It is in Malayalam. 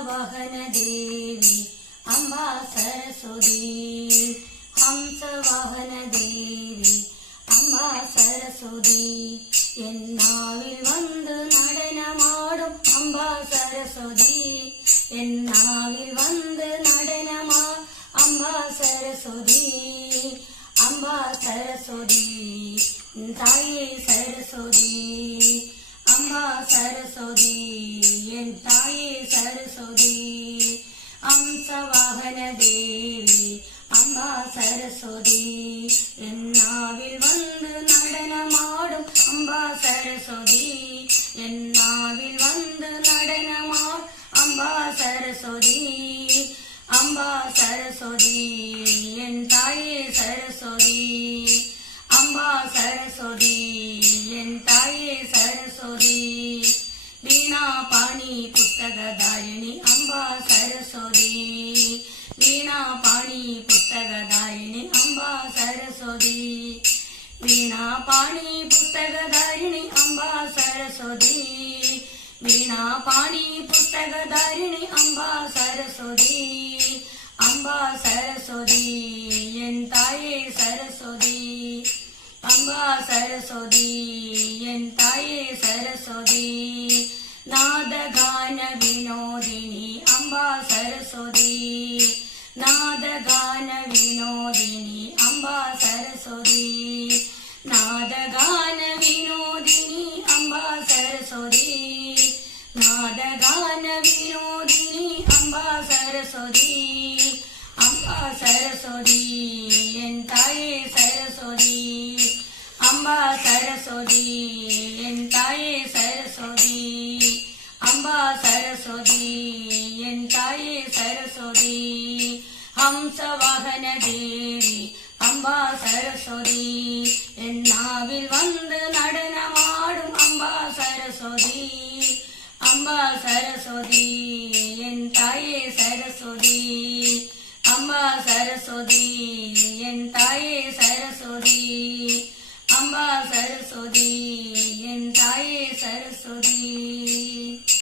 हंसवाहन देवी अम्बा सरस्वती हंसवाहन देवी अम्बा सरस्वती എന്നാവിൽ വന്ന് നടനമാടും അംബാ സരസ്വതി എന്നാവിൽ വന്ന് നടനമാ അംബാ സരസ്വതി അംബാ സരസ്വതി തായേ സരസ്വതി അംബാ സരസ്വതി എൻ തായേ സരസ്വതി ഹംസവാഹന ദേവി അംബാ സരസ്വതി എന്നാവിൽ വന്ന് നടനമാടും അംബാ സരസ്വതി എന്നാവിൽ വന്ന് നടനമാടും അംബാ സരസ്വതി അംബാ സരസ്വതി എൻ തായേ സരസ്വതി അംബാ സരസ്വതി എൻ തായേ സരസ്വതി വീണാപാണി പുസ്തകധാരിണി അംബാ സരസ്വതി വീണാപാണി പുസ്തകധാരിണി അംബാ സരസ്വതി വീണാപാണി പുസ്തകധാരിണി അംബാ സരസ്വതി വീണാപാണി പുസ്തകധാരിണി അംബാ സരസ്വതി അംബാ സരസ്വതി എൻ തായേ സരസ്വതി അംബാ സരസ്വതി എൻ തായേ സരസ്വതി നാദഗാന വിനോദിനി അംബാ സരസ്വതി നാദഗാന വിനോദിനി അംബാ സരസ്വതി നാദഗാന വിനോദിനി അംബാ സരസ്വതി നാദഗാന വിനോദിനി അംബാ സരസ്വതി അംബാ സരസ്വതി എൻ തായേ സരസ്വതി അംബാ സരസ്വതി എൻ തായേ സരസ്വതി അംബാ സരസ്വതി എൻ തായേ സരസ്വതി ഹംസവാഹന ദേവി അംബാ സരസ്വതി എന്നാവിൽ വന്ന് നടനമാടും അംബാ സരസ്വതി അംബാ സരസ്വതി എൻ തായേ സരസ്വതി അംബാ സരസ്വതി എൻ തായേ സരസ്വതി അംബാ സരസ്വതി